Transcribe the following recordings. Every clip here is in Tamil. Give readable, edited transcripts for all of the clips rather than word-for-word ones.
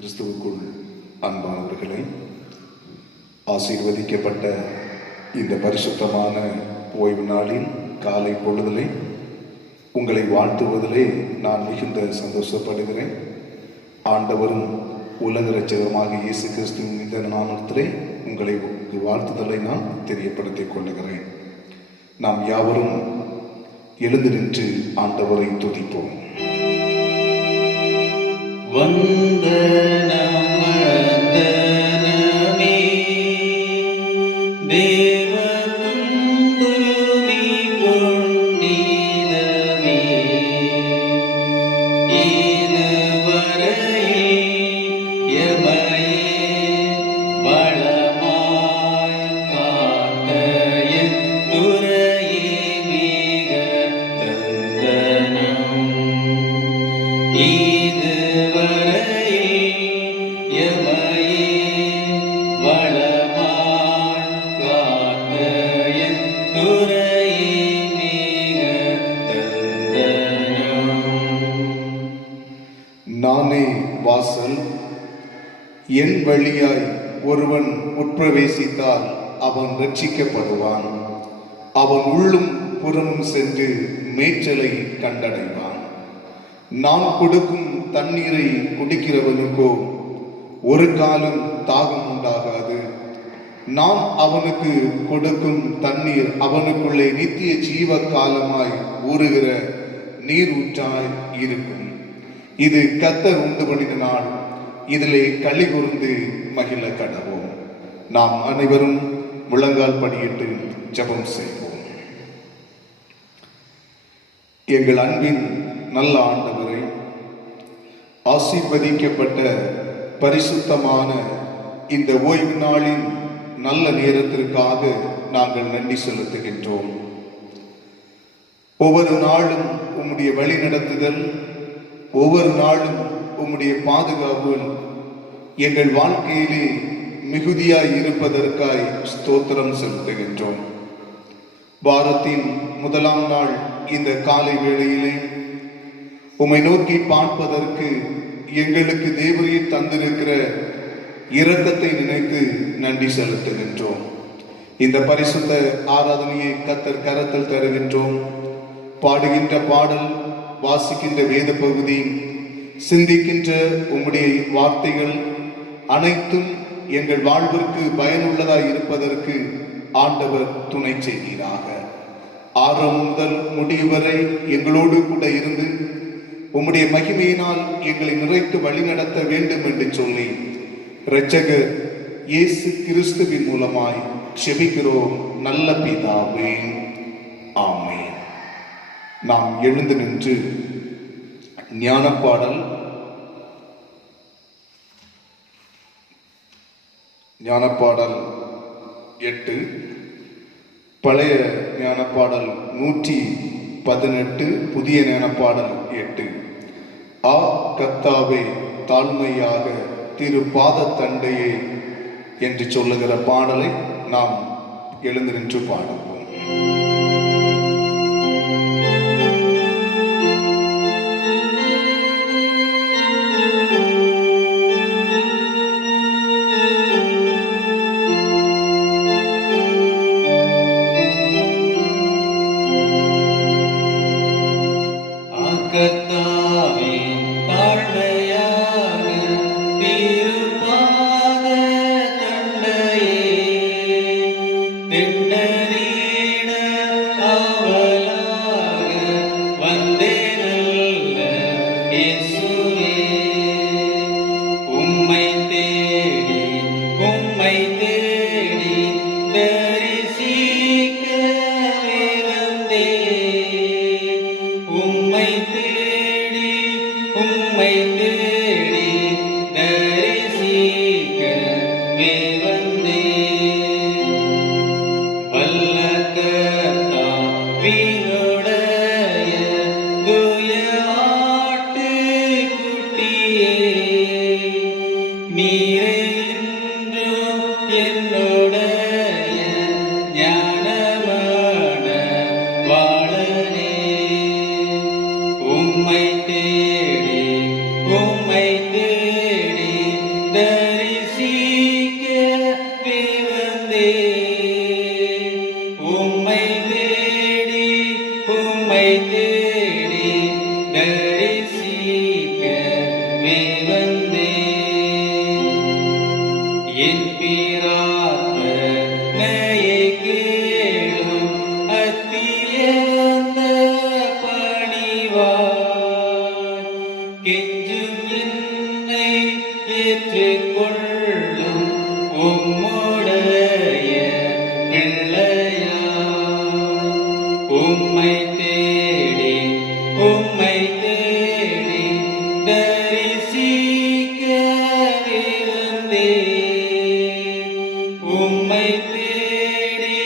கிறிஸ்துவுக்குள் அன்பானவர்களே, ஆசீர்வதிக்கப்பட்ட இந்த பரிசுத்தமான ஓய்வு நாளின் காலை பொழுதிலே உங்களை வாழ்த்துவதிலே நான் மிகுந்த சந்தோஷப்படுகிறேன். ஆண்டவரும் உலக இரட்சகருமாக இயேசு கிறிஸ்துவின் இந்த நாமத்திலே உங்களை வாழ்த்துதலை நான் தெரியப்படுத்திக் கொள்ளுகிறேன். நாம் யாவரும் எழுந்து நின்று ஆண்டவரை துதிப்போம். வந்தனமே தேவ துந்துமி பொன்னிதமே இதுவரை எமையே வளமாய் காத்த என் துறையே மிக தந்தனம் நானே வாசல். என் வழியாய் ஒருவன் உட்பிரவேசித்தால் அவன் ரட்சிக்கப்படுவான். அவன் உள்ளும் புறமும் சென்று மேய்ச்சலை கண்டடைவான். நான் கொடுக்கும் தண்ணீரை குடிக்கிறவனுக்கோ ஒரு காலம் தாகம் உண்டாகாது. நான் அவனுக்கு கொடுக்கும் தண்ணீர் அவனுக்குள்ளே நித்திய ஜீவ காலமாய் ஊறுகிற நீர் ஊற்றாய் இருக்கும். இது கர்த்தர் உண்டு பண்ணின நாள், இதிலே களி கூர்ந்து மகிழ கடவோம். நாம் அனைவரும் முழங்கால் படியிட்டு ஜெபம் செய்வோம். எங்கள் அன்பின் நல்ல ஆண்டவரை, ஆசீர்வதிக்கப்பட்ட பரிசுத்தமான இந்த ஓய்வு நாளின் நல்ல நேரத்திற்காக நாங்கள் நன்றி செலுத்துகின்றோம். ஒவ்வொரு நாளும் உம்முடைய வழி நடத்துதல், ஒவ்வொரு நாளும் உம்முடைய பாதுகாப்பு எங்கள் வாழ்க்கையிலே மிகுதியாய் இருப்பதற்காய் ஸ்தோத்திரம் செலுத்துகின்றோம். வாரத்தின் முதலாம் நாள் இந்த காலை வேளையிலே உம்மை நோக்கி பார்ப்பதற்கு எங்களுக்கு தேவரீர் தந்திருக்கிற இரக்கத்தை நினைத்து நன்றி செலுத்துகின்றோம். இந்த பரிசுத்த ஆராதனையை கர்த்தர் கரத்தில் தருகின்றோம். பாடுகின்ற பாடல், வாசிக்கின்ற வேத பகுதி, சிந்திக்கின்ற உம்முடைய வார்த்தைகள் அனைத்தும் எங்கள் வாழ்விற்கு பயனுள்ளதாய் இருப்பதற்கு ஆண்டவர் துணை செய்கிறாக. ஆரம்பம் முதல் முடிவு வரை எங்களோடு கூட இருந்து உம்முடைய மகிமையினால் எங்களை நிறைத்து வழிநடத்த வேண்டும் என்று சொல்லி இரட்சகர் இயேசு கிறிஸ்துவின் மூலமாய் செபிக்கிறோம் நல்ல பிதாவே, ஆமென். நாம் எழுந்து நின்று ஞானப்பாடல் 8, பழைய ஞானப்பாடல் 118, புதிய ஞானப்பாடல் 8. ஆ கர்த்தாவே தாழ்மையாக திரு பாத தண்டையே என்று சொல்லுகிற பாடலை நாம் எழுந்து நின்று பாடுவோம். கர்த்தாவே தாழ்மையாக திருப்பாத தண்டையே திண்டனீட ஆவலாக வந்தே நல்ல இயேசுவே. உம்மை தேடி தரிசிக்கவே வந்தேன். உம்மை தேடி தரிசிக்கவே வந்தேன். வல்ல கர்த்தாவினுடைய தூய ஆட்டுக்குட்டியே, நீரே என்றும் என்னுடைய ஞானமான வாழனே. உம்மை தேடி வந்தே என் பிரார்த்தனையை கேளும் அத்தியந்த பணிவாய் கெஞ்சும் என்னை ஏற்றுக்கொள்ளும் உம்முடைய பிள்ளையாய் உம்மை தேடி தரிசிக்கவே வந்தேன். உம்மை தேடி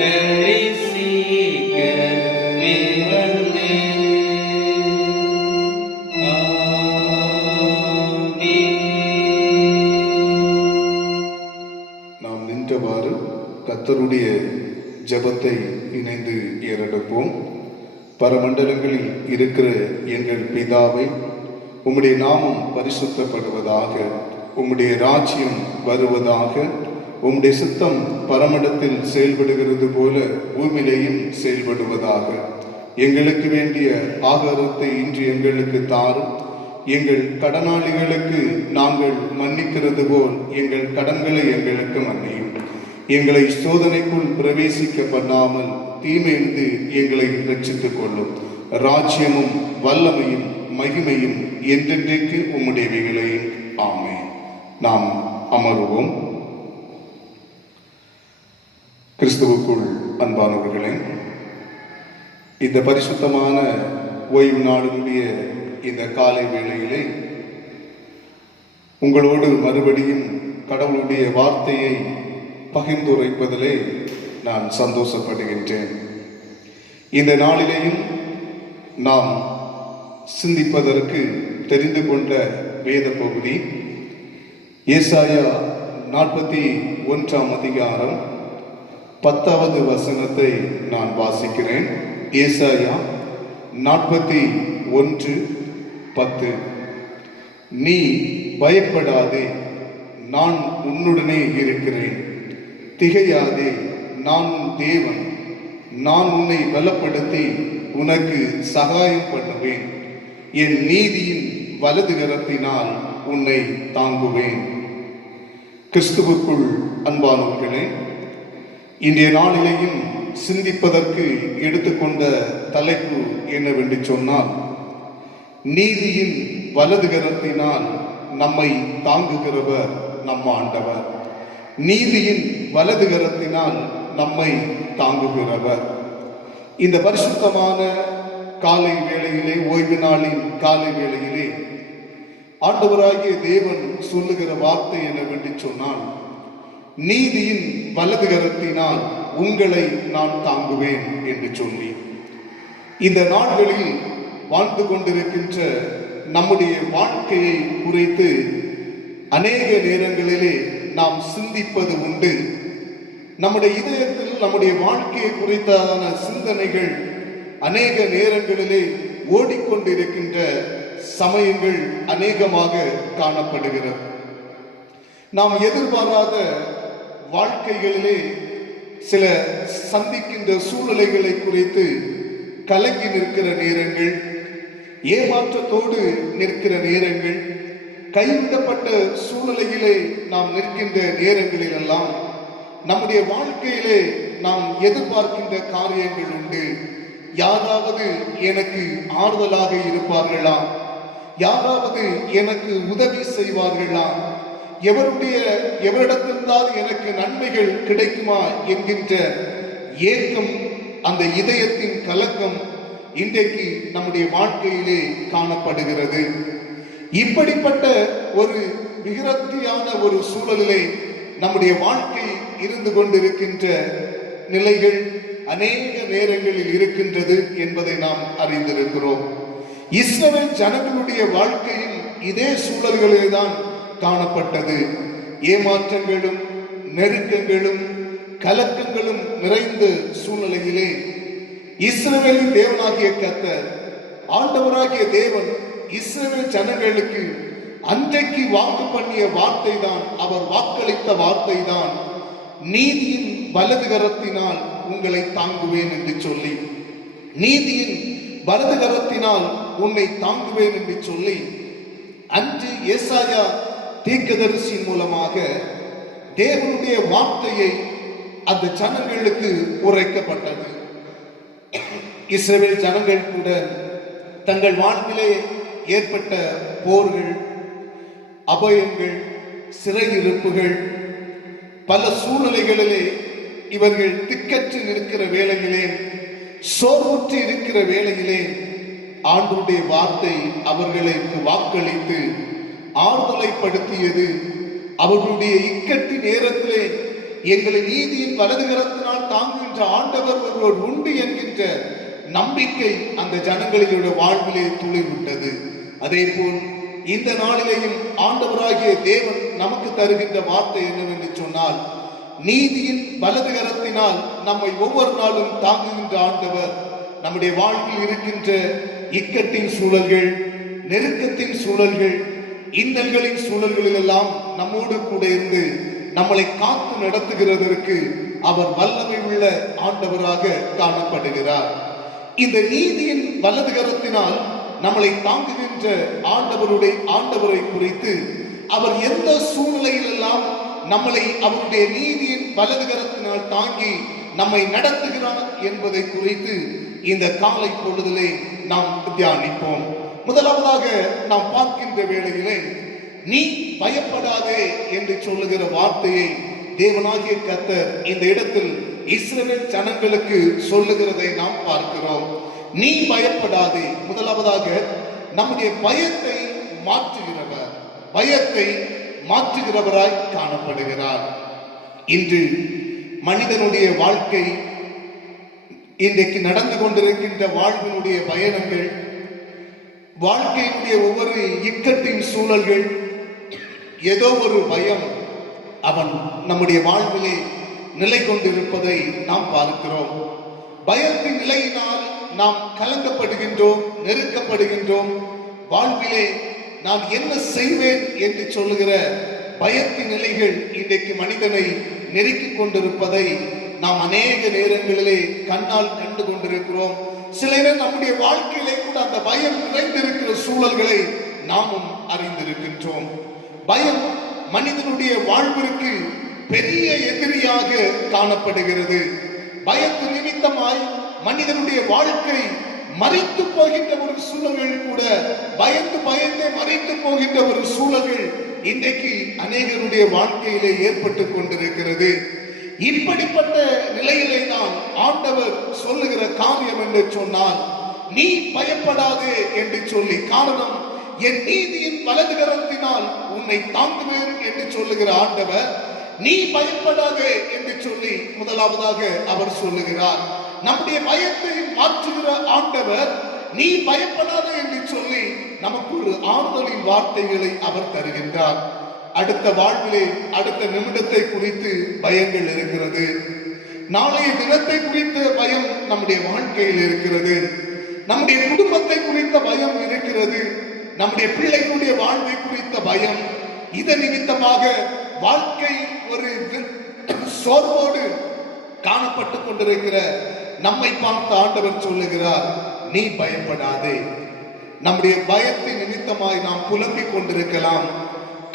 தரிசிக்கவே வந்தேன். நாம் நின்றவாறு கர்த்தருடைய ஜெபத்தை இணைந்து ஏறெடுப்போம். பரமண்டலங்களில் இருக்கிற எங்கள் பிதாவை, உம்முடைய நாமம் பரிசுத்தப்படுவதாக, உம்முடைய ராஜ்யம் வருவதாக, உம்முடைய சித்தம் பரமண்டத்தில் செயல்படுகிறது போல பூமியிலேயும் செயல்படுவதாக. எங்களுக்கு வேண்டிய ஆகாரத்தை இன்று எங்களுக்கு தாரும். எங்கள் கடனாளிகளுக்கு நாங்கள் மன்னிக்கிறது போல் எங்கள் கடன்களை எங்களுக்கு மன்னியும். எங்களை சோதனைக்குள் பிரவேசிக்க பண்ணாமல் தீமையிலிருந்து எங்களை ரட்சித்துக் கொள்ளும். ராஜ்யமும் வல்லமையும் மகிமையும் என்றென்றைக்கு உம்முடையவைகளே. ஆமென். நாம் அமருவோம். கிறிஸ்துவுக்குள் அன்பானவர்களே, இந்த பரிசுத்தமான ஓய்வு நாளினுடைய இந்த காலை வேளையிலே உங்களோடு மறுபடியும் கடவுளுடைய வார்த்தையை பகிர்ந்துரைப்பதிலே நான் சந்தோஷப்படுகின்றேன். இந்த நாளிலேயும் நாம் சிந்திப்பதற்கு தெரிந்து கொண்ட வேத பகுதி ஏசாயா 41 அதிகாரம் 10வது வசனத்தை நான் வாசிக்கிறேன். ஏசாயா 41:10. நீ பயப்படாதே, நான் உன்னுடனே இருக்கிறேன். திகையாதே, நான் உன் தேவன். நான் உன்னை பலப்படுத்தி உனக்கு சகாயம் பண்ணுவேன். என் நீதியின் வலது கரத்தினால் உன்னை தாங்குவேன். கிறிஸ்துவுக்குள் அன்பானவர்களே, இன்றைய நாளிலேயும் சிந்திப்பதற்கு எடுத்துக்கொண்ட தலைப்பு என்னவென்று சொன்னால், நீதியின் வலது கரத்தினால் நம்மை தாங்குகிறவர் நம் ஆண்டவர். நீதியின் வலது கரத்தினால் நம்மை தாங்குகிறவர். இந்த பரிசுத்தமான காலை வேளையிலே, ஓய்வு நாளின் காலை வேளையிலே ஆண்டவராகிய தேவன் சொல்லுகிற வார்த்தை என்னவென்று சொன்னால், நீதியின் வலது கரத்தினால் உங்களை நான் தாங்குவேன் என்று சொல்லி, இந்த நாட்களில் வாழ்ந்து கொண்டிருக்கின்ற நம்முடைய வாழ்க்கையை குறித்து அநேக நேரங்களிலே நாம் சிந்திப்பது உண்டு. நம்முடைய இதயத்தில் நம்முடைய வாழ்க்கையை குறித்தான சிந்தனைகள் அநேக நேரங்களிலே ஓடிக்கொண்டிருக்கின்ற சமயங்கள் அநேகமாக காணப்படுகிறது. நாம் எதிர்பாராத வாழ்க்கைகளிலே சில சந்திக்கின்ற சூழ்நிலைகளை குறித்து கலங்கி நிற்கிற நேரங்கள், ஏமாற்றத்தோடு நிற்கிற நேரங்கள், கைவிடப்பட்ட சூழ்நிலையிலே நாம் நிற்கின்ற நேரங்களிலெல்லாம் நம்முடைய வாழ்க்கையிலே நாம் எதிர்பார்க்கின்ற காரியங்கள் உண்டு. யாராவது எனக்கு ஆறுதலாக இருப்பார்களா? யாராவது எனக்கு உதவி செய்வார்களா? எவரிடத்திலிருந்தாவது எனக்கு நன்மைகள் கிடைக்குமா என்கின்ற ஏக்கம், அந்த இதயத்தின் கலக்கம் இன்றைக்கு நம்முடைய வாழ்க்கையிலே காணப்படுகிறது. இப்படிப்பட்ட ஒரு விரக்தியான ஒரு சூழலிலே நம்முடைய வாழ்க்கை இருந்து கொண்டிருக்கின்ற நிலைகள் அநேக நேரங்களில் இருக்கின்றது என்பதை நாம் அறிந்திருக்கிறோம். இஸ்ரவேல் ஜனங்களுடைய வாழ்க்கையில் இதே சூழல்களிலே தான் காணப்பட்டது. ஏமாற்றங்களும் நெருக்கங்களும் கலக்கங்களும் நிறைந்த சூழ்நிலையிலே இஸ்ரவேலின் தேவனாகிய கர்த்தர், ஆண்டவராகிய தேவன் இஸ்ரவேல் ஜனங்களுக்கு அன்றைக்கு வாக்கு பண்ணிய வார்த்தை தான், அவர் வாக்களித்த வார்த்தை தான், நீதியின் வலது கரத்தினால் உங்களை தாங்குவேன் என்று சொல்லி, நீதியின் வலது கரத்தினால் உன்னை தாங்குவேன் என்று சொல்லி அன்று ஏசாயா தீர்க்கதரிசியின் மூலமாக தேவனுடைய வார்த்தையை அந்த ஜனங்களுக்கு உரைக்கப்பட்டது. இஸ்ரவேல் ஜனங்கள் கூட தங்கள் வாழ்விலே ஏற்பட்ட போர்கள், அபயங்கள், சிறையிருப்புகள், பல சூழ்நிலைகளிலே இவர்கள் திக்கற்று நிற்கிற வேளையிலே, சோர்வுற்று இருக்கிற வேளையிலே ஆண்டவருடைய வார்த்தை அவர்களுக்கு வாக்களித்து ஆறுதலைப்படுத்தியது. அவர்களுடைய இக்கட்டு நேரத்திலே எங்களை நீதியின் வலது கரத்தினால் தாங்குகின்ற ஆண்டவர் ஒருவர் உண்டு என்கின்ற நம்பிக்கை அந்த ஜனங்களுடைய வாழ்விலே துளிர்விட்டது. அதே போல் இந்த நாளிலேயும் ஆண்டவராகிய தேவன் நமக்கு தருகின்ற வார்த்தை என்னவென்று சொன்னால், நீதியின் வலது கரத்தினால் நம்மை ஒவ்வொரு நாளும் தாங்குகின்ற ஆண்டவர் நம்முடைய வாழ்வில் இருக்கின்ற இக்கட்டின் சூழல்கள், நெருக்கத்தின் சூழல்கள், இன்னல்களின் சூழல்களில் எல்லாம் நம்மோடு கூட இருந்து நம்மளை காத்து நடத்துகிறதற்கு அவர் வல்லமை உள்ள ஆண்டவராக காணப்படுகிறார். இந்த நீதியின் வலது கரத்தினால் நம்மளை தாங்குகின்ற ஆண்டவரை குறித்து அவர் எந்த சூழ்நிலையில் எல்லாம் நம்மளை அவருடைய நீதியின் வலது கரத்தினால் தாங்கி நம்மை நடத்துகிறார் என்பதை குறித்து இந்த காலை பொழுதிலே நாம் தியானிப்போம். முதலாவதாக நாம் பார்க்கின்ற வேளையிலே, நீ பயப்படாதே என்று சொல்லுகிற வார்த்தையை தேவனாகிய கர்த்தர் இந்த இடத்தில் இஸ்ரவேல் ஜனங்களுக்கு சொல்லுகிறதை நாம் பார்க்கிறோம். நீ பயப்படாதே. முதலாவதாக நம்முடைய பயத்தை மாற்றுகிறவராய் காணப்படுகிறார். இன்று மனிதனுடைய வாழ்க்கை, இன்றைக்கு நடந்து கொண்டிருக்கின்ற வாழ்வினுடைய பயணங்கள், வாழ்க்கையினுடைய ஒவ்வொரு இக்கட்டின் சூழல்கள், ஏதோ ஒரு பயம் அவன் நம்முடைய வாழ்விலே நிலை கொண்டிருப்பதை நாம் பார்க்கிறோம். பயத்தின் நிலையினால் நாம் கலங்கப்படுகின்றோம், நெருக்கப்படுகின்றோம். வாழ்விலே நான் என்ன செய்வேன் என்று சொல்லுகிற பயத்தின் நிலைகள் இன்றைக்கு மனிதனை நெருக்கிக் கொண்டிருப்பதை நாம் அநேக நேரங்களிலே கண்ணால் கண்டு கொண்டிருக்கிறோம். சில நேரம் நம்முடைய வாழ்க்கையிலே கூட அந்த பயம் நிறைந்திருக்கிற சூழல்களை நாமும் அறிந்திருக்கின்றோம். பயம் மனிதனுடைய வாழ்விற்கு பெரிய எதிரியாக காணப்படுகிறது. பயத்து நிமித்தமாய் மனிதனுடைய வாழ்க்கை மறித்து போகின்ற ஒரு சூழல்கள் கூட, பயந்தே மறித்து போகின்ற ஒரு சூழல்கள் இன்றைக்கு அநேகருடைய வாழ்க்கையிலே ஏற்பட்டு கொண்டிருக்கிறது. இப்படிப்பட்ட நிலையிலே தான் ஆண்டவர் சொல்லுகிற காரியம் என்று சொன்னால், நீ பயப்படாதே என்று சொல்லி, காரணம் என் நீதியின் வலது கரத்தினால் உன்னை தாங்குவேன் என்று சொல்லுகிற ஆண்டவர், நீ பயப்படாதே என்று சொல்லி முதலாவதாக அவர் சொல்லுகிறார். நம்முடைய பயத்தை மாற்றுகிற ஆண்டவர் நீ பயப்படாதே என்று சொல்லி நமக்கு ஒரு ஆறுதலின் வார்த்தைகளை அவர் தருகின்றார். அடுத்த வாழ்விலே அடுத்த நிமிடத்தை குறித்து பயங்கள் இருக்கிறது. நாளைய தினத்தை குறித்த பயம் நம்முடைய வாழ்க்கையில் இருக்கிறது. நம்முடைய குடும்பத்தை குறித்த பயம் இருக்கிறது. நம்முடைய பிள்ளைகளுடைய வாழ்வை குறித்த பயம். இதன் நிமித்தமாக வாழ்க்கை ஒரு சோர்வோடு காணப்பட்டு கொண்டிருக்கிற நம்மை பார்த்த ஆண்டவர் சொல்லுகிறார், நீ பயப்படாதே. நம்முடைய பயத்தின் நிமித்தமாய் நாம் புலம்பிக் கொண்டிருக்கலாம்,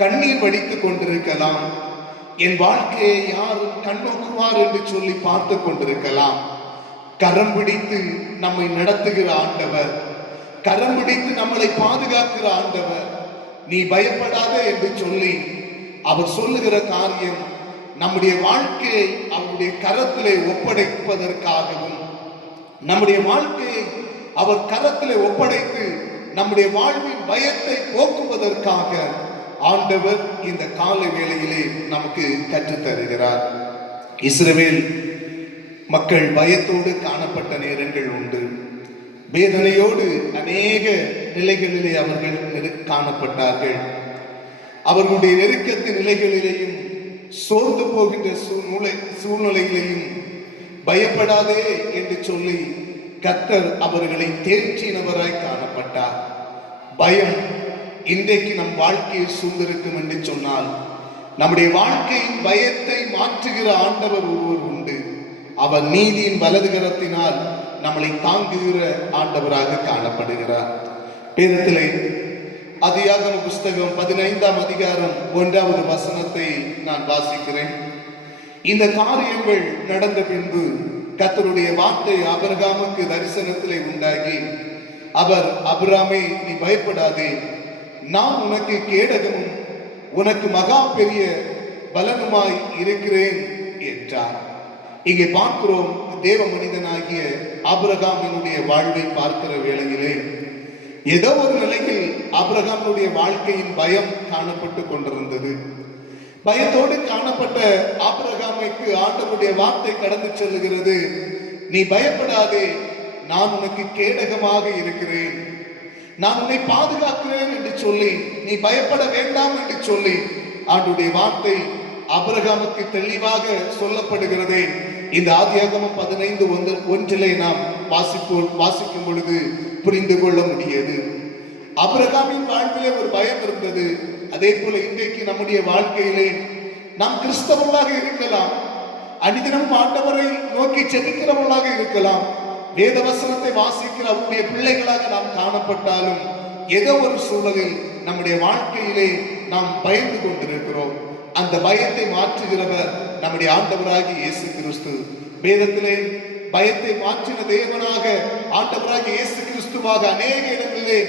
கண்ணீர் வடித்துக் கொண்டிருக்கலாம், என் வாழ்க்கையை யாரும் கண்ணோக்குவார் என்று சொல்லி பார்த்து கொண்டிருக்கலாம். கரம் பிடித்து நம்மை நடத்துகிற ஆண்டவர், கரம் பிடித்து நம்மளை பாதுகாக்கிற ஆண்டவர், நீ பயப்படாதே என்று சொல்லி அவர் சொல்லுகிற காரியம் நம்முடைய வாழ்க்கையை அவருடைய கரத்திலே ஒப்படைப்பதற்காகவும், நம்முடைய வாழ்க்கையை அவர் கரத்திலே ஒப்படைத்து நம்முடைய வாழ்வின் பயத்தை போக்குவதற்காக ஆண்டவர் இந்த காலை வேளையிலே நமக்கு கற்றுத் தருகிறார். இஸ்ரவேல் மக்கள் பயத்தோடு காணப்பட்ட நேரங்கள் உண்டு. வேதனையோடு அநேக நிலைகளிலே அவர்கள் காணப்பட்டார்கள். அவர்களுடைய நெருக்கத்தின் நிலைகளிலேயும் சோர்ந்து போகின்ற சூழ்நிலையிலேயும் பயப்படாதே என்று சொல்லி கர்த்தர் அவர்களை தேர்ச்சினவராய் காணப்பட்டார். பயம் இன்றைக்கு நம் வாழ்க்கையை சூழ்ந்திருக்கும் என்று சொன்னால், நம்முடைய வாழ்க்கையின் பயத்தை மாற்றுகிற ஆண்டவர் ஒருவர் உண்டு. அவர் நீதியின் வலது கரத்தினால் நம்மளை தாங்குகிற ஆண்டவராக காணப்படுகிறார். வேதத்திலே ஆதியாகம புஸ்தகம் 15ஆம் அதிகாரம் 1வது வசனத்தை நான் வாசிக்கிறேன். இந்த காரியங்கள் நடந்த பின்பு கர்த்தருடைய வார்த்தை ஆபிரகாமுக்கு தரிசனத்திலே உண்டாகி, அவர், அபிராமே, நீ பயப்படாதே, நான் உனக்கு கேடகமும் உனக்கு மகா பெரிய பலனுமாய் இருக்கிறேன் என்றார். இங்கே பார்க்கிறோம், தேவ மனிதனாகிய ஆபிரகாமினுடைய வாழ்வை பார்க்கிற வேளையிலே ஏதோ ஒரு நிலையில் ஆபிரகாமுடைய வாழ்க்கையின் பயம் காணப்பட்டு கொண்டிருந்தது. பயத்தோடு காணப்பட்ட ஆபிரகாமுக்கு ஆண்டவருடைய வார்த்தை கடந்து செல்லுகிறது. நீ பயப்படாதே, நான் உனக்கு கேடகமாக இருக்கிறேன், நான் உன்னை பாதுகாக்கிறேன் என்று சொல்லி, நீ பயப்பட வேண்டாம் என்று சொல்லி ஆண்டவருடைய வார்த்தை ஆபிரகாமுக்கு தெளிவாக சொல்லப்படுகிறதே. இந்த ஆதியாகமம் 15:1 நாம் வாசிக்கும் பொழுது புரிந்து கொள்ள முடியாது. ஆபிரகாமின் வாழ்விலே ஒரு பயம் இருந்தது. அதே போல இன்றைக்கு நம்முடைய வாழ்க்கையிலே நாம் கிறிஸ்தவர்களாக இருக்கலாம், அனுதினம் ஆண்டவரை நோக்கி செபிக்கிறவர்களாக இருக்கலாம், வேத வசனத்தை வாசிக்கிற அவருடைய பிள்ளைகளாக நாம் காணப்பட்டாலும் ஏதோ ஒரு சூழலில் நம்முடைய வாழ்க்கையிலே நாம் பயந்து கொண்டிருக்கிறோம். அந்த பயத்தை மாற்றுகிறவர் நம்முடைய ஆண்டவராகிய இயேசு கிறிஸ்து. வேதத்திலே பயத்தை மாற்றின தேவனாக ஆண்டவராகிய இயேசு கிறிஸ்துவாக அநேக இடங்களிலே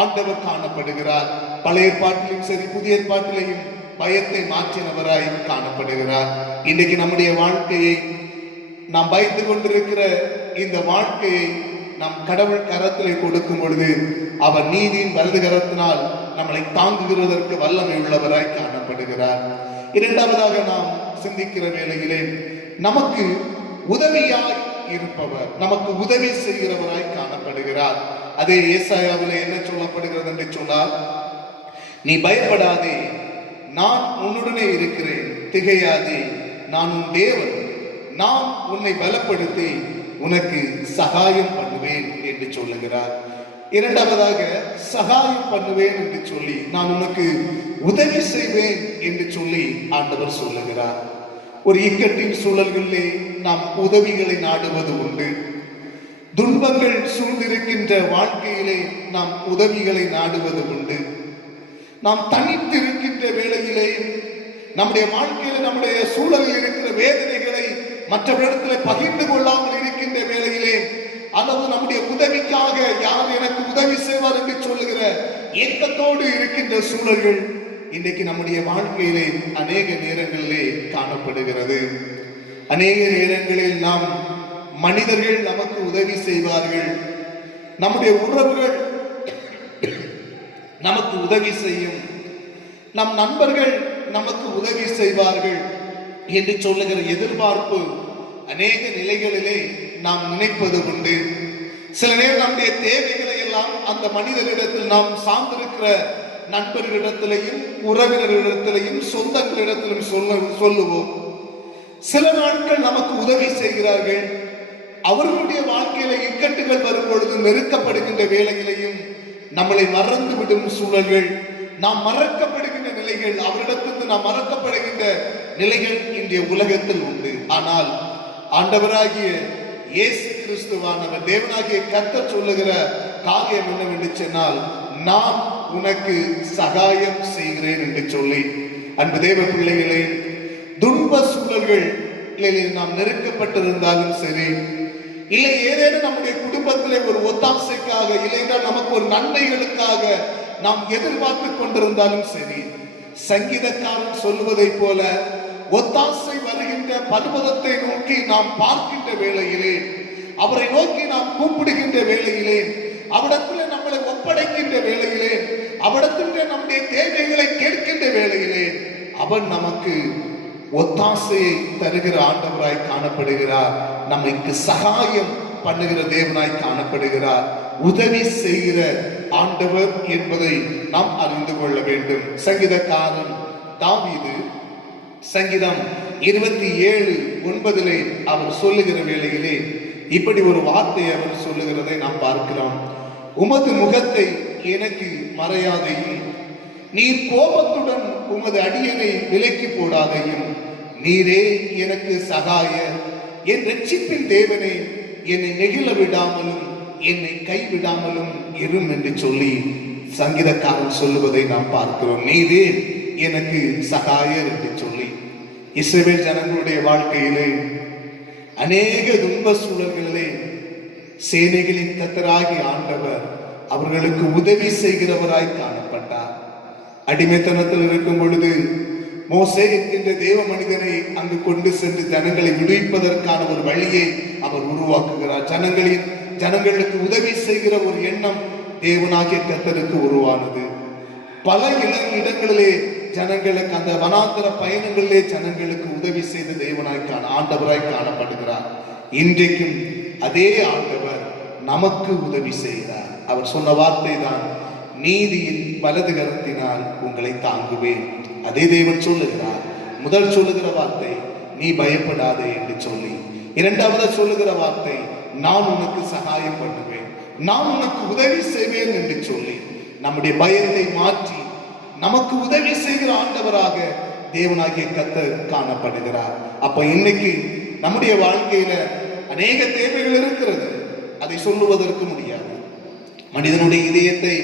ஆண்டவர் காணப்படுகிறார். பழைய ஏற்பாட்டிலும் சரி, புதிய ஏற்பாட்டிலையும் பயத்தை மாற்றினவராய் காணப்படுகிறார். இன்றைக்கு நம்முடைய வாழ்க்கையை, நாம் பயந்து கொண்டிருக்கிற இந்த வாழ்க்கையை நாம் கடவுள் கரத்திலே கொடுக்கும் பொழுது அவர் நீதியின் வலது கரத்தினால் நம்மளை தாங்குகிறதற்கு வல்லமை உள்ளவராய் காணப்படுகிறார். இரண்டாவதாக நாம் சிந்திக்கிற வேளையிலே நமக்கு உதவியாய் இருப்பவர், நமக்கு உதவி செய்கிறவராய் காணப்படுகிறார். அதே ஏசாயாவிலே என்ன சொல்லப்படுகிறது என்று சொன்னால், நீ பயப்படாதே, நான் உன்னுடனே இருக்கிறேன், திகையாதே, நான் உன் தேவன், நான் உன்னை பலப்படுத்தி உனக்கு சகாயம் பண்ணுவேன் என்று சொல்லுகிறார். இரண்டாவதாக சகாயம் பண்ணுவேன் என்று சொல்லி, நான் உனக்கு உதவி செய்வேன் என்று சொல்லி ஆண்டவர் சொல்லுகிறார். ஒரு இக்கட்டின் சூழல்களிலே நாம் உதவிகளை நாடுவது உண்டு. துன்பங்கள் சூழ்ந்திருக்கின்ற வாழ்க்கையிலே நாம் உதவிகளை நாடுவது உண்டு. நாம் தனித்து இருக்கின்ற வேளையிலே, நம்முடைய வாழ்க்கையில நம்முடைய சூழலில் இருக்கிற வேதனைகளை மற்றவரிடத்தில் பகிர்ந்து கொள்ளாமல் இருக்கின்ற வேளையிலே, அல்லது நம்முடைய உதவிக்காக யார் எனக்கு உதவி செய்வார் என்று சொல்லுகிற ஏக்கத்தோடு இருக்கின்ற சூழல்கள் இன்றைக்கு நம்முடைய வாழ்க்கையிலே அநேக நேரங்களிலே காணப்படுகிறது. அநேக நேரங்களில் நாம் மனிதர்கள் நமக்கு உதவி செய்வார்கள், நம்முடைய உறவுகள் நமக்கு உதவி செய்யும், நம் நண்பர்கள் நமக்கு உதவி செய்வார்கள் என்று சொல்லுகிற எதிர்பார்ப்பு அநேக நிலைகளிலே நாம் நினைப்பது உண்டு. சில நேரம் நம்முடைய தேவைகளை எல்லாம் அந்த மனிதரிடத்தில், நாம் சார்ந்திருக்கிற நண்பர்களிடத்திலையும் உறவினர்களிடத்திலையும் சொந்தங்களிடத்திலும் சொல்லுவோம். சில நாட்கள் நமக்கு உதவி செய்கிறார்கள். அவர்களுடைய வாழ்க்கையில இக்கட்டுகள் வரும் பொழுது, நெருக்கப்படுகின்ற வேளையிலையும் நம்மளை மறந்து விடும் சூழல்கள், நாம் மறக்கப்படுகின்ற நிலைகள், அவரிடத்திலிருந்து நாம் மறக்கப்படுகின்ற நிலைகள் இன்றைய உலகத்தில் உண்டு. ஆனால் ஆண்டவராகிய இயேசு கிறிஸ்துவானவர், தேவனாகிய கர்த்தர் சொல்லுகிற காரியம் என்னவென்று சொன்னால், நான் உனக்கு சகாயம் செய்கிறேன் என்று சொல்லி. அன்பு தேவ பிள்ளைகளே, துன்ப சூழல்களில் நாம் நெருக்கப்பட்டிருந்தாலும் சரி, இல்லை ஏதேனும் நம்முடைய குடும்பத்திலே ஒரு ஒத்தாசைக்காக, இல்லை என்றால் நமக்கு ஒரு நன்மைகளுக்காக நாம் எதிர்பார்த்து கொண்டிருந்தாலும் சரி, சங்கீதக்காரன் சொல்லுவதை போல ஒத்தாசை வருகின்ற பர்வதத்தை நோக்கி நாம் பார்க்கின்ற வேளையிலே, அவரை நோக்கி நாம் கூப்பிடுகின்ற வேளையிலே, அவரிடத்தில் நம்மளை ஒப்படைக்கின்ற வேளையிலே, அவரிடத்தில் நம்முடைய தேவைகளை கேட்கின்ற வேளையிலே, அவன் நமக்கு ஒத்தாசையை தருகிற ஆண்டவராய் காணப்படுகிறார். நமக்கு சகாயம் பண்ணுகிற தேவனாய் காணப்படுகிறார். உதவி செய்கிற ஆண்டவர் என்பதை நாம் அறிந்து கொள்ள வேண்டும். சங்கீதக்காரன் தாவீது சங்கீதம் 27:9 அவர் சொல்லுகிற வேளையிலே இப்படி ஒரு வார்த்தை அவர் சொல்லுகிறதை நாம் பார்க்கிறோம். உமது முகத்தை எனக்கு மறையாதையும், நீர் கோபத்துடன் உமது அடியனை விலக்கி போடாதையும், நீரே எனக்கு சகாய, என் ரட்சிப்பின் தேவனே, என்னை நெகிழ விடாமலும் என்னை கைவிடாமலும் இரும் என்று சொல்லி சங்கீதக்காரன் சொல்லுவதை நாம் பார்க்கிறோம். நீரே எனக்கு சகாயர் என்று சொல்லி இஸ்ரவேல் ஜனங்களுடைய வாழ்க்கையிலே அநேக துன்ப சூழல்களிலே சேனைகளின் கர்த்தராகிய ஆண்டவர் அவர்களுக்கு உதவி செய்கிறவராய் காணப்பட்டார். அடிமைத்தனத்தில் இருக்கும் பொழுது மோசே என்கின்ற தேவ மனிதனை அங்கு கொண்டு சென்று ஜனங்களை விடுவிப்பதற்கான ஒரு வழியை அவர் உருவாக்குகிறார். ஜனங்களுக்கு உதவி செய்கிற ஒரு எண்ணம் தேவனாகிய கர்த்தருக்கு உருவானது. பல இடங்களிலே ஜனங்களுக்கு அந்த வனாந்தர பயணங்களிலே ஜனங்களுக்கு உதவி செய்த ஆண்டவராய் காணப்படுகிறார். இன்றைக்கும் அதே ஆண்டவர் நமக்கு உதவி செய்கிறார். அவர் சொன்ன வார்த்தை தான், நீதியின் வலது கரத்தினால் உங்களை தாங்குவேன். அதே தேவன் சொல்லுகிறார். முதல் சொல்லுகிற வார்த்தை நீ பயப்படாதே என்று சொல்லி, இரண்டாவது சொல்லுகிற வார்த்தை நான் உனக்கு சகாயம் பண்ணுவேன், நான் உனக்கு உதவி செய்வேன் என்று சொல்லி நம்முடைய பயத்தை மாற்றி நமக்கு உதவி செய்கிற ஆண்டவராக தேவனாகிய கர்த்தர் காணப்படுகிறார். அப்ப இன்னைக்கு நம்முடைய வாழ்க்கையில அநேக தேவைகள் இருக்கிறது, அதை சொல்லுவதற்கு முடியாது. மனிதனுடைய இதயத்தை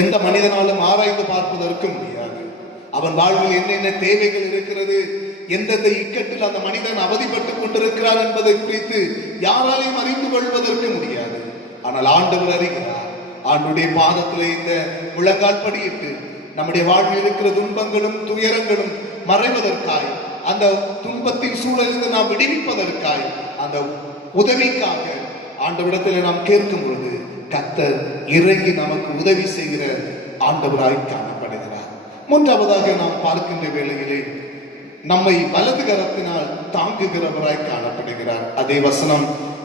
எந்த மனிதனாலும் ஆராய்ந்து பார்ப்பதற்கு முடியாது. அவன் வாழ்வில் என்னென்ன தேவைகள் இருக்கிறது, எந்தெந்த இக்கட்டில் அந்த மனிதன் அவதிப்பட்டுக் கொண்டிருக்கிறார் என்பதை குறித்து யாராலையும் அறிந்து கொள்வதற்கு முடியாது. ஆனால் ஆண்டவர் அறிகிறார். ஆண்டுடைய பாதத்திலே இந்த முழங்கால் படியிட்டு நம்முடைய வாழ்வில் இருக்கிற துன்பங்களும் துயரங்களும் மறைவதற்காய், அந்த துன்பத்தின் சூழலிருந்து நாம் விடுவிப்பதற்காய், அந்த உதவிக்காக ஆண்டவரிடத்தில் நாம் கேட்கும் பொழுது கர்த்தர் இறங்கி நமக்கு உதவி செய்கிற ஆண்டவராய் காணப்படுகிறார். மூன்றாவதாக நாம் பார்க்கின்ற வேளையிலே நம்மை வலது கரத்தினால் தாங்குகிறவராய் காணப்படுகிறார். அதே வசனம்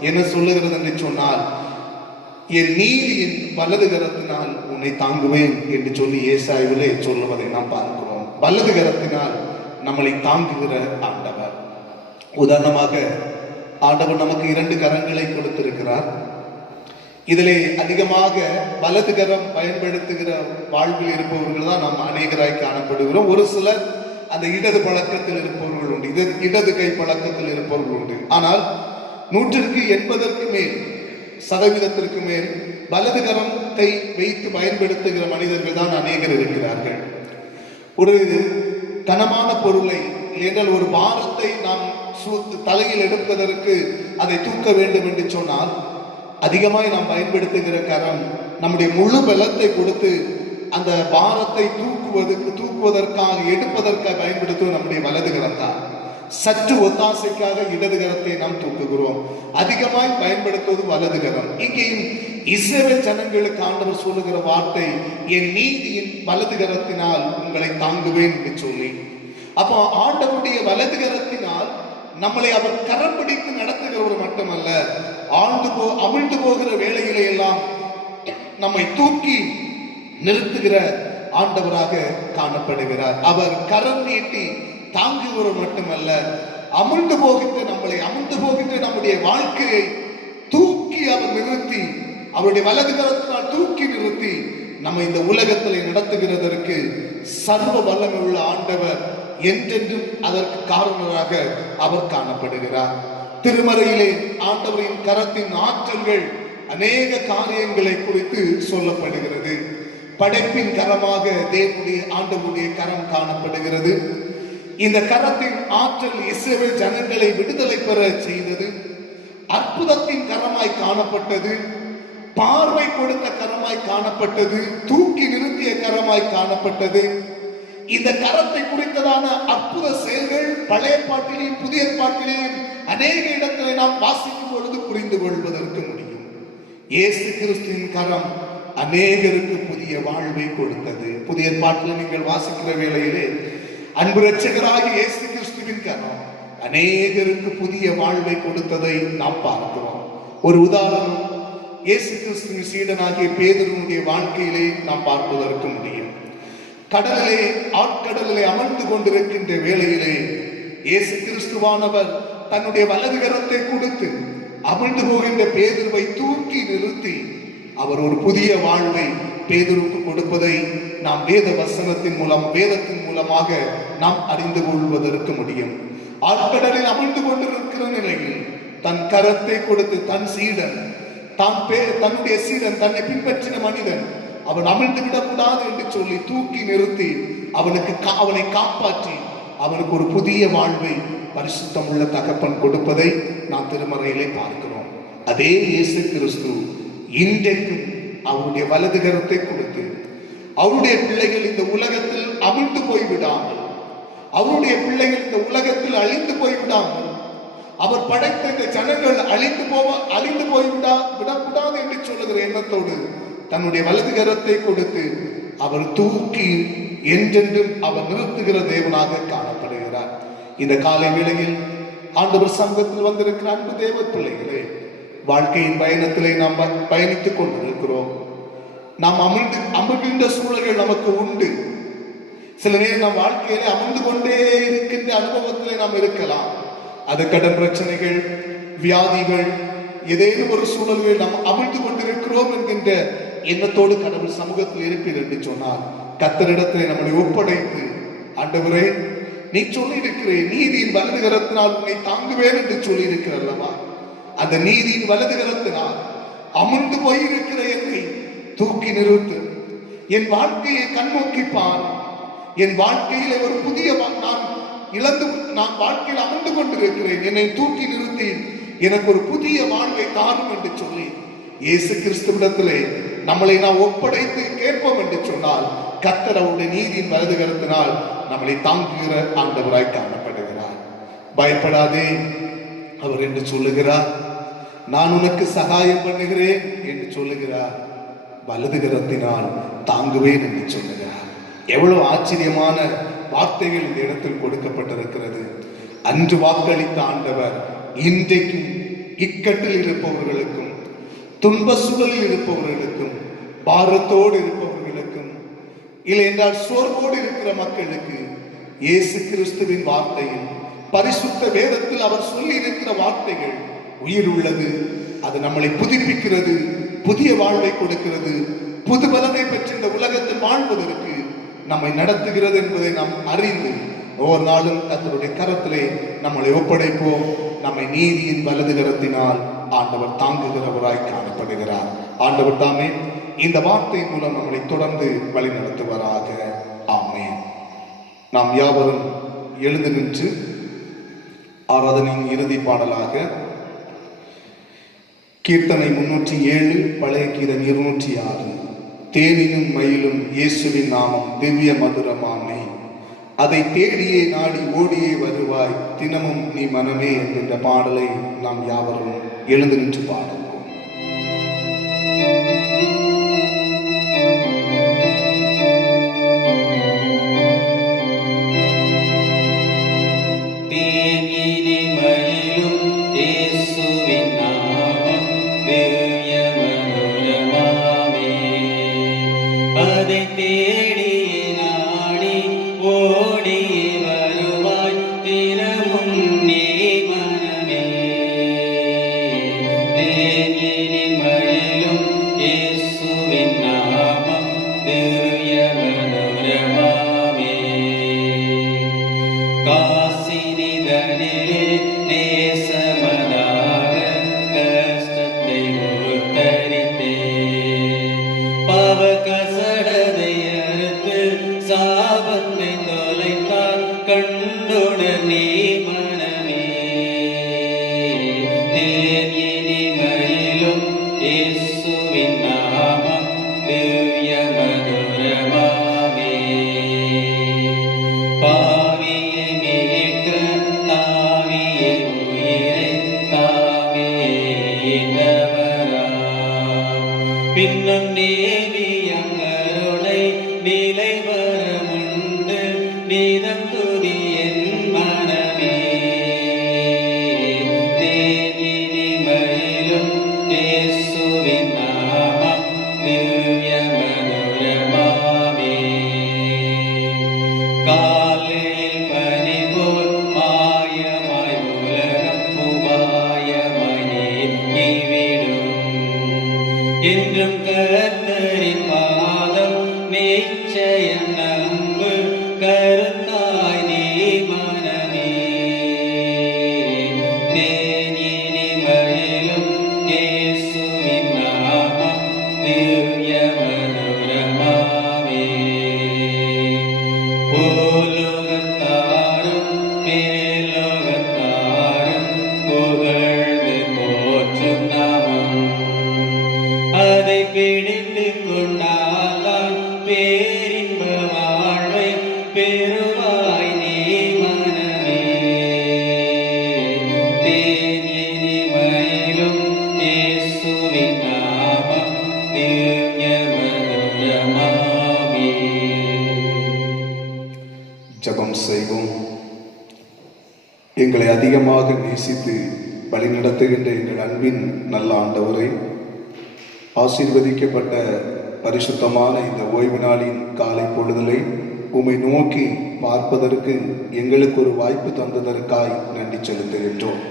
என்ன சொல்லுகிறது என்று சொன்னால், என் நீதியின் வலது கரத்தினால் உன்னை தாங்குவேன் என்று சொல்லி ஏசாயாவிலே சொல்லுவதை நாம் பார்க்கிறோம். வலது கரத்தினால் நம்மளை தாங்குகிற ஆண்டவர். உதாரணமாக ஆண்டவர் நமக்கு 2 கரங்களை கொடுத்திருக்கிறார். இதிலே அதிகமாக வலது கரம் பயன்படுத்துகிற வாழ்வில் இருப்பவர்கள் தான் நாம் அநேகராய் காணப்படுகிறோம். ஒரு சிலர் அந்த இடது பழக்கத்தில் இருப்பவர்கள் உண்டு, இடது கை பழக்கத்தில் இருப்பவர்கள் உண்டு. ஆனால் 180% மேல் வலது கரத்தை வைத்து பயன்படுத்துகிற மனிதர்கள் தான் அநேகர் இருக்கிறார்கள். ஒரு கனமான பொருளை என்றால் ஒரு பாரத்தை நாம் தலையில் எடுப்பதற்கு அதை தூக்க வேண்டும் என்று சொன்னால் அதிகமாய் நாம் பயன்படுத்துகிற கரம் நம்முடைய முழு பலத்தை கொடுத்து அந்த பாரத்தை தூக்குவதற்காக எடுப்பதற்காக பயன்படுத்துவது நம்முடைய வலது கரம் தான். சற்று ஒத்தாசைக்காக இடது கரத்தை நாம் தூக்குகிறோம். அதிகமாய் பயன்படுத்துவது வலது கரம். இங்கேயும் இஸ்ரவேல் ஜனங்களுக்கு ஆண்டவர் சொல்லுகிற வார்த்தை, என் நீதியின் வலது கரத்தினால் உங்களை தாங்குவேன் என்று சொல்லி. அப்போ ஆண்டவருடைய வலது கரத்தினால் நம்மளை அவர் கரம் பிடித்து நடத்துகிறவர் மட்டுமல்ல, அமிழ்ந்து போகிற வேளையிலே எல்லாம் நம்மை தூக்கி நிறுத்துகிற ஆண்டவராக காணப்படுகிறார். அவர் கரம் நீட்டி தாங்குகிறவர் மட்டுமல்ல, அமிழ்ந்து போகின்ற நம்முடைய வாழ்க்கையை தூக்கி அவர் நிறுத்தி, அவருடைய வலது கரத்தினால் தூக்கி நிறுத்தி நம்ம இந்த உலகத்தில் நடத்துகிறதற்கு சர்வ வல்லமை உள்ள ஆண்டவர் என்றென்றும் அதற்கு காரணராக அவர் காணப்படுகிறார். திருமறையிலே ஆண்டவரின் கரத்தின் ஆற்றல்கள் அநேக காரியங்களை குறித்து சொல்லப்படுகிறது. படைப்பின் கரமாக ஆண்டவருடைய கரம் காணப்படுகிறது. இந்த கரத்தின் ஆற்றல் இஸ்ரவேல் ஜனங்களை விடுதலை பெற செய்தது. அற்புதத்தின் கரமாய் காணப்பட்டது, பார்வை கொடுத்த கரமாய் காணப்பட்டது, தூக்கி நிறுத்திய கரமாய் காணப்பட்டது. இந்த கரத்தை குறித்ததான அற்புத செயல்கள் பழைய பாட்டிலையும் புதிய பாட்டிலையும் அநேக இடங்களை நாம் வாசிக்கும் பொழுது புரிந்து கொள்வதற்கு முடியும். இயேசு கிறிஸ்துவின் கரம் அநேகருக்கு புதிய வாழ்வை கொடுத்தது. புதிய பாட்டில் நீங்கள் வாசிக்கிற வேளையிலே அன்பு இரட்சகராகிய இயேசு கிறிஸ்துவின் கரம் அநேகருக்கு புதிய வாழ்வை கொடுத்ததை நாம் பார்க்கிறோம். ஒரு உதாரணம் இயேசு கிறிஸ்துவின் சீடனாகிய பேதுருவினுடைய வாழ்க்கையிலே நாம் பார்ப்பதற்கு முடியும். ஆட்கடலிலே அமர்ந்து கொண்டிருக்கின்ற வேளையிலே இயேசு கிறிஸ்துவானவர் தன்னுடைய வலது கரத்தை கொடுத்து அமிழ்ந்து போகின்ற பேதுருவை தூக்கி நிறுத்தி அவர் ஒரு புதிய வாழ்வை பேதுருக்கு கொடுப்பதை நாம் வேதத்தின் மூலமாக நாம் அறிந்து கொள்வதற்கு முடியும். ஆழ்கடலில் அமிழ்ந்து கொண்டிருக்கிற நிலையில் தன் கரத்தை கொடுத்து தன் சீடன் தன்னுடைய சீடன் தன்னை பின்பற்றின மனிதன் அவன் அமிழ்ந்து விடக்கூடாது என்று சொல்லி தூக்கி நிறுத்தி அவனை காப்பாற்றி அவனுக்கு ஒரு புதிய வாழ்வை பரிசுத்தம் உள்ள தகப்பன் கொடுப்பதை நாம் திருமறையிலே பார்க்கிறோம். அதே இயேசு கிறிஸ்து இன்றைக்கும் அவருடைய வலது கரத்தை கொடுத்து அவருடைய பிள்ளைகள் இந்த உலகத்தில் அமிழ்ந்து போய்விடாமல், அவருடைய பிள்ளைகள் இந்த உலகத்தில் அழிந்து போய்விடாமல், அவர் படைத்த இந்த ஜனங்கள் அழிந்து விடக்கூடாது என்று சொல்லுகிற எண்ணத்தோடு தன்னுடைய வலது கரத்தை கொடுத்து அவர் தூக்கி என்றென்றும் அவர் நிறுத்துகிற தேவனாக காணப்படுகிறார். இந்த காலை வேளையில் ஆண்டவர் சமூகத்தில் வந்திருக்கிற அன்பு தேவ பிள்ளைகளே, வாழ்க்கையின் பயணத்திலே நாம் பயணித்துக் கொண்டிருக்கிறோம். நாம் அமர்கின்ற சூழல்கள் நமக்கு உண்டு. சில நேரம் நம் வாழ்க்கையிலே அமர்ந்து கொண்டே இருக்கின்ற அனுபவத்திலே நாம் இருக்கலாம். அது கடன் பிரச்சனைகள், வியாதிகள், ஏதேனும் ஒரு சூழல்கள் நாம் அமர்ந்து கொண்டிருக்கிறோம் என்கின்ற எண்ணத்தோடு கடவுள் சமூகத்தில் இருப்பீர் என்று சொன்னார். கர்த்தரிடத்திலே நம்மை ஒப்படைத்து, ஆண்டவரே நீ சொல்லி இருக்கிறேன் நீதியின் வலது கரத்தினால் உன்னை தாங்குவேன் என்று சொல்லி இருக்கிறல்லவா, அந்த நீதியின் வலது கரத்தினால் அமர்ந்து போயிருக்கிற என்னை தூக்கி நிறுத்து, என் வாழ்க்கையை கண்ணோக்கி பார், என் வாழ்க்கையில ஒரு புதிய நான் வாழ்க்கையில் அமர்ந்து கொண்டிருக்கிறேன், என்னை தூக்கி நிறுத்தி எனக்கு ஒரு புதிய வாழ்வை தாரும் என்று சொல்லி இயேசு கிறிஸ்துவிடத்திலே நம்மளை நாம் ஒப்படைத்து கேட்போம் என்று சொன்னால் கர்த்தர் அவருடைய நீதியின் வலது கரத்தினால் நம்மளை தாங்குகிற ஆண்டவராய் காணப்படுகிறார். பயப்படாதே அவர் என்று சொல்லுகிறார். நான் உனக்கு சகாயம் பண்ணுகிறேன் என்று சொல்லுகிறார். வலது கரத்தினால் தாங்குவேன் என்று சொல்லுகிறார். எவ்வளவு ஆச்சரியமான வார்த்தைகள் இந்த இடத்தில் கொடுக்கப்பட்டிருக்கிறது. அன்று வாக்களித்த ஆண்டவர் இன்றைக்கும் இக்கட்டில் இருப்பவர்களுக்கும், துன்ப சூழலில் இருப்பவர்களுக்கும், பாரத்தோடு இருப்பவர்களுக்கும், இல்லை என்றால் சோர்வோடு இருக்கிற மக்களுக்கு இயேசு கிறிஸ்துவின் வார்த்தையில், பரிசுத்த வேதத்தில் அவர் சொல்லி இருக்கிற வார்த்தைகள் உயிர் உள்ளது. அது நம்மளை புதுப்பிக்கிறது, புதிய வாழ்வை கொடுக்கிறது, புது பலனை பெற்று இந்த உலகத்தில் வாழ்வதற்கு நம்மை நடத்துகிறது என்பதை நாம் அறிந்து ஒவ்வொரு நாளும் கர்த்தருடைய கரத்திலே நம்மளை ஒப்படைப்போம். நம்மை நீதியின் வலது கரத்தினால் ஆண்டவர் தாங்குகிறவராய் காணப்படுகிறார். ஆண்டவர் தாமே இந்த வார்த்தை மூலம் நம்மளை தொடர்ந்து வழி நடத்துவாராக. ஆமென். நாம் யாவரும் எழுந்து நின்று ஆராதனையின் இறுதி பாடலாக கீர்த்தனை 307, பழைய கீதம் 206, தேனினும் மயிலும் இயேசுவின் நாமம் திவ்ய மதுரமாமே, அதை தேடியே நாடி ஓடியே வருவாய் தினமும் நீ மனமே என்கின்ற பாடலை நாம் யாவரும் எழுந்து நின்று பாடுவோம். பின்னும் தேவியங்களுடை நிலை வரமுண்டு நீதம் துதி என் மனமே, தேனினி மயிலும் இயேசுவின் நாமம் திவ்ய மதுரமாமே, காலையில் பனி போல் மாயமாய் உலகம் உபாயமாய் நீங்கிவிடும், என்றும் கர்த்தரின் பாதம் நிச்சய வரமாமே. ஜெபம் செய்வோம். எங்களை அதிகமாக நேசித்து வழிநடத்துகின்ற எங்கள் அன்பின் நல்ல ஆண்டவரை, ஆசீர்வதிக்கப்பட்ட பரிசுத்தமான இந்த ஓய்வு நாளின் காலை பொழுதலை உம்மை நோக்கி பார்ப்பதற்கு எங்களுக்கு ஒரு வாய்ப்பு தந்ததற்காய் நன்றி செலுத்துகின்றோம்.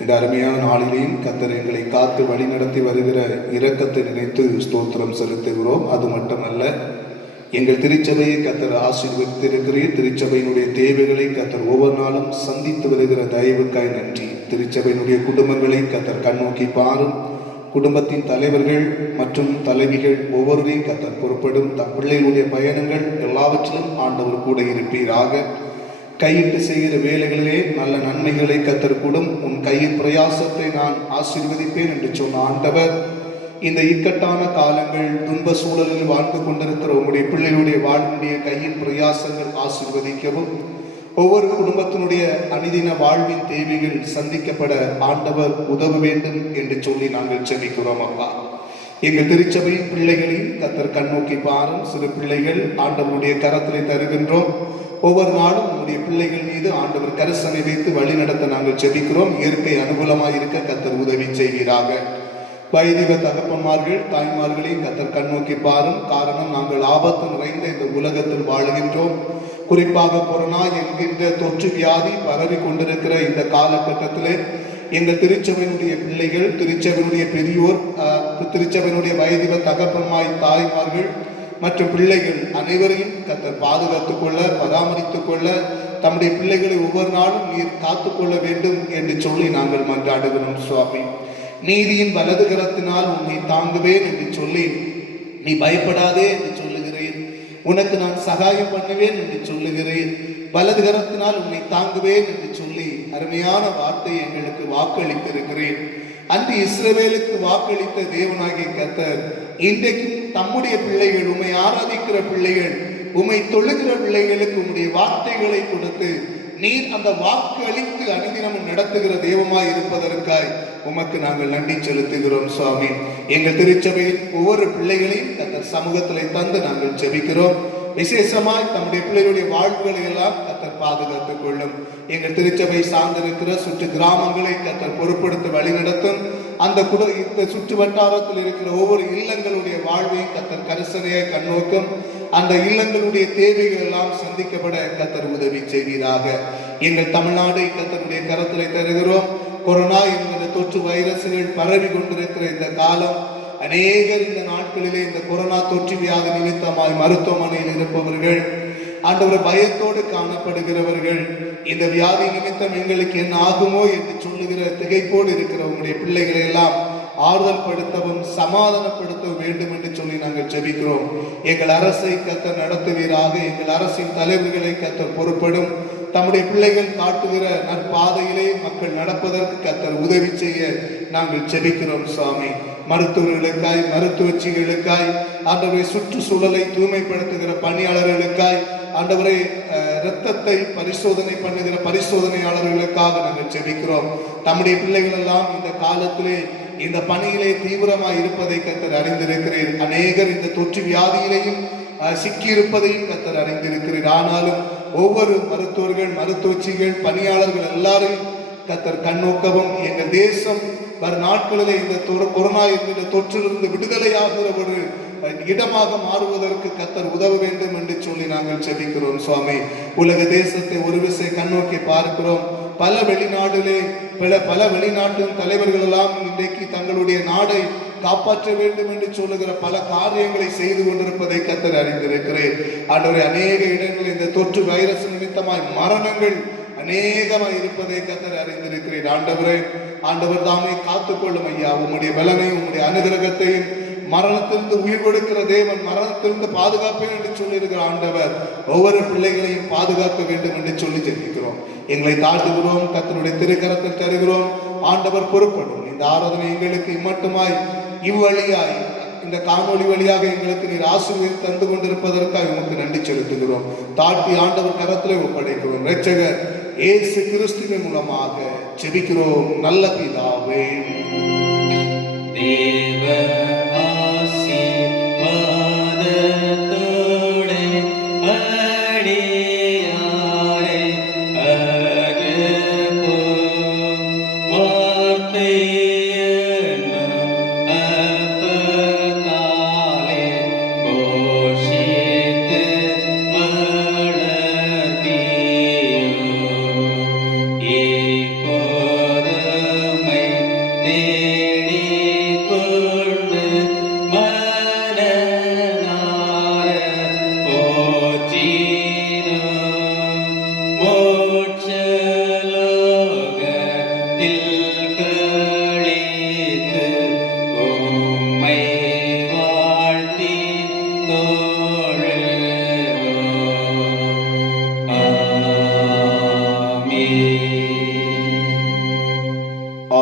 இந்த அருமையான நாளிலேயும் கர்த்தர் எங்களை காத்து வழிநடத்தி வருகிற இரக்கத்தை நினைத்து ஸ்தோத்திரம் செலுத்துகிறோம். அது மட்டுமல்ல, எங்கள் திருச்சபையை கர்த்தர் ஆசீர்வதித்திருக்கிறீர். திருச்சபையினுடைய தேவைகளை கர்த்தர் ஒவ்வொரு நாளும் சந்தித்து வருகிற தயவுக்காய் நன்றி. திருச்சபையினுடைய குடும்பங்களை கர்த்தர் கண்ணோக்கி பாரும். குடும்பத்தின் தலைவர்கள் மற்றும் தலைவிகள் ஒவ்வொருவரையும் கர்த்தர் பொறுப்படும். தம் பிள்ளைகளுடைய பயணங்கள் எல்லாவற்றிலும் ஆண்டவர் கூட இருப்பீராக. கையிட்டு செய்கிற வேலைகளிலே நல்ல நன்மைகளை கர்த்தர் கூடும். உன் கையின் பிரயாசத்தை நான் ஆசீர்வதிப்பேன் என்று சொன்ன ஆண்டவர், இந்த இக்கட்டான காலங்கள் துன்ப சூழலில் வாழ்ந்து கொண்டிருக்கிற உங்களுடைய பிள்ளைகளுடைய வாழ்வுடைய கையின் பிரயாசங்கள் ஆசீர்வதிக்கவும், ஒவ்வொரு குடும்பத்தினுடைய அனுதின வாழ்வின் தேவைகள் சந்திக்கப்பட ஆண்டவர் உதவ வேண்டும் என்று சொல்லி நாங்கள் செபிக்கிறோம். அப்பா, எங்கள் திருச்சபையின் பிள்ளைகளையும் கர்த்தர் கண்ணோக்கி பாரும். சிறு பிள்ளைகள் ஆண்டவருடைய கரத்திலே தருகின்றோம். ஒவ்வொரு நாளும் உங்களுடைய பிள்ளைகள் மீது ஆண்டவர் கரிசனை வைத்து வழி நடத்த நாங்கள் செபிக்கிறோம். இயற்கை அனுகூலமாக இருக்க கர்த்தர் உதவி செய்வீராக. வைதிக தகப்பன்மார்கள் தாய்மார்களையும் கர்த்தர் கண்ணோக்கி பாரும். காரணம், நாங்கள் ஆபத்து நிறைந்த இந்த உலகத்தில் வாழுகின்றோம். குறிப்பாக கொரோனா என்கின்ற தொற்று வியாதி பரவி கொண்டிருக்கிற இந்த காலகட்டத்திலே எங்கள் திருச்சபையினுடைய பிள்ளைகள், திருச்சபையினுடைய பெரியோர், திருச்சபையினுடைய வைதிக தகப்பன்மாய் தாய்மார்கள் மற்றும் பிள்ளைகள் அனைவரையும் கர்த்தர் பாதுகாத்துக் கொள்ள, பராமரித்துக் கொள்ள, தம்முடைய பிள்ளைகளை ஒவ்வொரு நாளும் நீர் காத்துக்கொள்ள வேண்டும் என்று சொல்லி நாங்கள் மன்றாடுகிறோம். சுவாமி, நீதியின் வலது கரத்தினால் உன்னை தாங்குவேன் என்று சொல்லி நீ பயப்படாதே என்று சொல்லுகிறேன். உனக்கு நான் சகாயம் பண்ணுவேன் என்று சொல்லுகிறேன். வலது கரத்தினால் உன்னை தாங்குவேன் என்று சொல்லி அருமையான வார்த்தை எங்களுக்கு வாக்களித்திருக்கிறேன். அன்று இஸ்ரவேலுக்கு வாக்களித்த தேவனாகிய கர்த்தர் இன்றைக்கு தம்முடைய பிள்ளைகள், உம்மை ஆராதிக்கிற பிள்ளைகள், உம்மை தொழுகிற பிள்ளைகளுக்கு உம்முடைய வார்த்தைகளை கொடுத்து நீர் அந்த வாக்கு அளித்து அனுதினமும் நடத்துகிற தெய்வமாய் இருப்பதற்காய் உமக்கு நாங்கள் நன்றி செலுத்துகிறோம். சுவாமி, எங்கள் திருச்சபையில் ஒவ்வொரு பிள்ளைகளையும் கர்த்தர் சமூகத்திலே தந்து நாங்கள் ஜெபிக்கிறோம். விசேஷமாய் தம்முடைய பிள்ளைகளுடைய வாழ்வுகளை எல்லாம் கர்த்தர் பாதுகாத்துக் கொள்ளும். எங்கள் திருச்சபை சார்ந்திருக்கிற சுற்று கிராமங்களை கர்த்தர் பொறுப்படுத்த வழிநடத்தும். அந்த சுற்று வட்டாரத்தில் இருக்கிற ஒவ்வொரு இல்லங்களுடைய வாழ்வையும் கர்த்தர் கரிசனையை கண்ணோக்கும். அந்த இல்லங்களுடைய தேவைகள் எல்லாம் சந்திக்கப்பட கர்த்தர் உதவி செய்வீராக. எங்கள் தமிழ்நாடை கர்த்தருடைய கரத்திலே தருகிறோம். கொரோனா என்கிற தொற்று வைரசுகள் பரவி கொண்டிருக்கிற இந்த காலம், அநேகர் இந்த நாட்களிலே இந்த கொரோனா தொற்று வியாதி நிமித்தமாய் மருத்துவமனையில் இருப்பவர்கள், ஆண்டவர் பயத்தோடு காணப்படுகிறவர்கள், இந்த வியாதி நிமித்தம் எங்களுக்கு என்ன ஆகுமோ என்று சொல்லுகிற திகைப்போடு இருக்கிற உங்களுடைய பிள்ளைகளை எல்லாம் ஆறுதல் படுத்தவும் சமாதானப்படுத்த வேண்டும் என்று சொல்லி நாங்கள் ஜெபிக்கிறோம். எங்கள் அரசை கர்த்தர் நடத்துவீராக. எங்கள் அரசின் தலைவர்களை கர்த்தர் பொறுப்படும். தம்முடைய பிள்ளைகள் காட்டுகிற நற்பாதையிலே மக்கள் நடப்பதற்கு கர்த்தர் உதவி செய்ய நாங்கள் ஜெபிக்கிறோம். சுவாமி, மருத்துவர்களுக்காய், மருத்துவச்சிகளுக்காய், ஆண்டவரை சுற்றுச்சூழலை தூய்மைப்படுத்துகிற பணியாளர்களுக்காய், ஆண்டவரை இரத்தத்தை பரிசோதனை பண்ணுகிற பரிசோதனையாளர்களுக்காக நாங்கள் ஜெபிக்கிறோம். தம்முடைய பிள்ளைகள் எல்லாம் இந்த காலத்திலே இந்த பணியிலே தீவிரமாய் இருப்பதை கர்த்தர் அறிந்திருக்கிறீர். அநேகர் இந்த தொற்று வியாதியிலையும் சிக்கியிருப்பதையும் கர்த்தர் அறிந்திருக்கிறீர். ஆனாலும் ஒவ்வொரு மருத்துவர்கள், மருத்துவச்சிகள், பணியாளர்கள் எல்லாரையும் கர்த்தர் கண்ணோக்கவும், எங்கள் தேசம் வரும் நாட்களிலே இந்த கொரோனா என்கிற தொற்றிலிருந்து விடுதலையாகிற ஒரு இடமாக மாறுவதற்கு கர்த்தர் உதவ வேண்டும் என்று சொல்லி நாங்கள் செபிக்கிறோம். சுவாமி, உலக தேசத்தை ஒரு விசை கண்ணோக்கி பார்க்கிறோம். பல வெளிநாட்டிலே பல வெளிநாட்டு தலைவர்கள் எல்லாம் இன்றைக்கு தங்களுடைய நாடை காப்பாற்ற வேண்டும் என்று சொல்லுகிற பல காரியங்களை செய்து கொண்டிருப்பதை கர்த்தர் அறிந்திருக்கிறேன். ஆண்டவரே, அநேக இடங்களில் இந்த தொற்று வைரஸ் நிமித்தமாய் மரணங்கள் அநேகமாய் இருப்பதை கர்த்தர் அறிந்திருக்கிறேன். ஆண்டவர் தாமே காத்துக்கொள்ளும் ஐயா. உம்முடைய பலனையும் உம்முடைய அனுகிரகத்தையும், மரணத்திலிருந்து உயிர் கொடுக்கிற தேவன் மரணத்திலிருந்து பாதுகாப்பேன் என்று சொல்லி இருக்கிற ஆண்டவர் ஒவ்வொரு பிள்ளைகளையும் பாதுகாக்க வேண்டும் என்று சொல்லி ஜெபிக்கிறோம். எங்களை தாழ்த்துகிறோம், கர்த்தருடைய திருக்கரத்தில் தருகிறோம். ஆண்டவர் பொறுப்படும். இந்த ஆராதனை எங்களுக்கு இம்மட்டுமாய் இவ்வழியாய் இந்த காணொளி வழியாக எங்களுக்கு நீர் ஆசீர்வாதம் தந்து கொண்டிருப்பதற்காக உமக்கு நன்றி செலுத்துகிறோம். தாழ்த்தி ஆண்டவர் கரத்திலே ஒப்படைக்கிறோம். இரட்சகர் இயேசு கிறிஸ்துவின் மூலமாக ஜெபிக்கிறோம் நல்ல பிதாவே. தேவ ஆசீர்வாதம்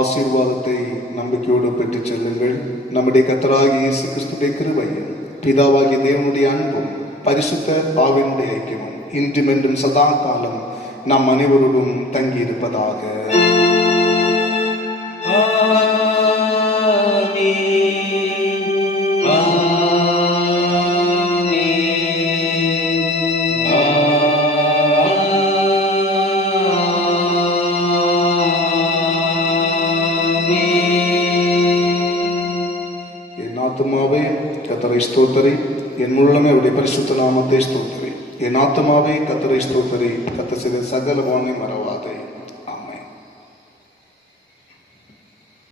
ஆசீர்வாதத்தை நம்பிக்கையோடு பெற்றுச் செல்லுங்கள். நம்முடைய கர்த்தராகிய இயேசு கிறிஸ்துவின் கிருபையும் பிதாவாகிய தேவனுடைய அன்பும் பரிசுத்த ஆவியினுடைய ஐக்கியமும் இன்றும் என்றும் சதா காலம் நம் அனைவரோடும் தங்கியிருப்பதாக. ஆத்துமாவே கர்த்தரை ஸ்தோத்திரி, என் முழுமே அவருடைய பரிசுத்த நாமத்தை ஸ்தோத்திரி. என் ஆத்துமாவே கர்த்தரை ஸ்தோத்திரி, கர்த்தர் செய்த சகல வாங்கி மறவாதே.